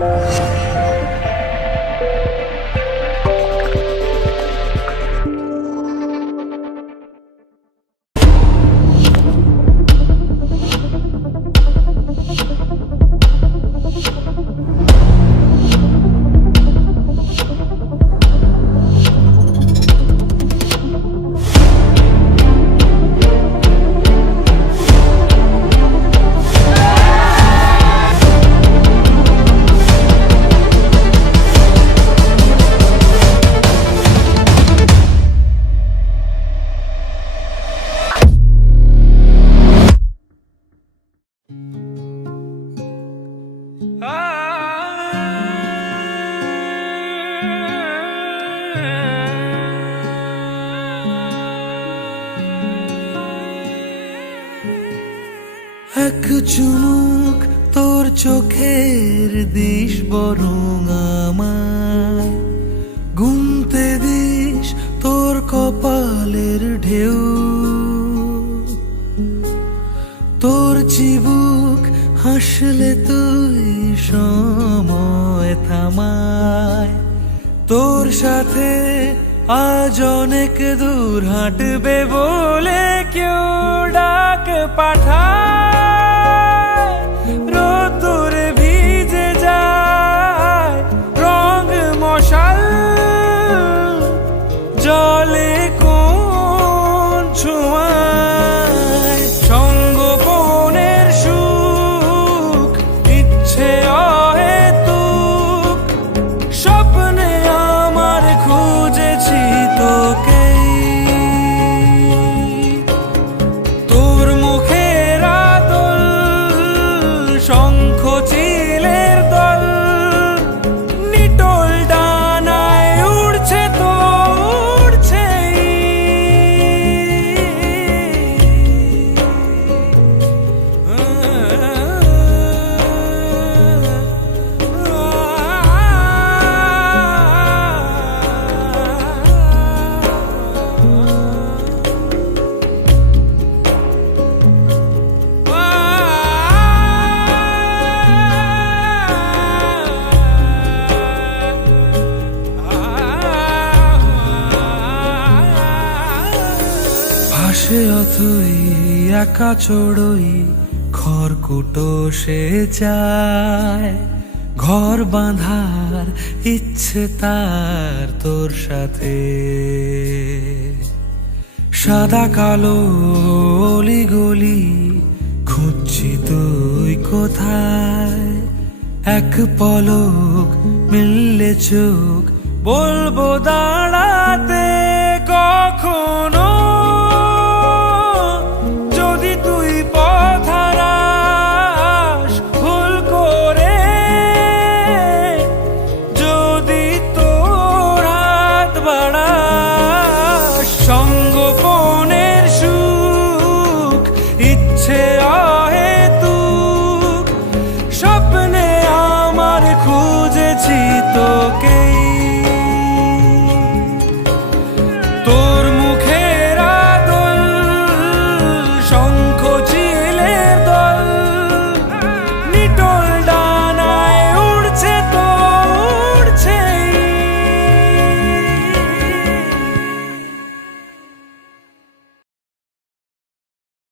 এক চুমুক তোর চোখের দিস বরং আমায় গুনতে দিস তোর কপালের ঢেউ, তোর চিবুক হাসলে তুই সময় থামায়, তোর সাথে আজ অনেক দূর হাঁটবে বলে কেউ ডাক পাঠায়, রোদ্দুরে ভিজে যায় রং মশাল, জলে কোন ছোঁয়ায় সঙ্গোপনের সুখ ইচ্ছে অহেতুক, স্বপ্নে আমার খুঁজেছি তোকে, তোর মুখের আদল শঙ্খ চিলের দল নিটোল ডানায় উড়ছে তো উড়ছেই, ভাসে অথই একা চড়ই খড়কুটো সে চায়, ঘর বাঁধার ইচ্ছে তার তোর সাথে, সাদা কালো অলি গলি খুঁজছি তুই কোথায়, এক পলক মিললে চোখ বলবো দাঁড়াতে কখনো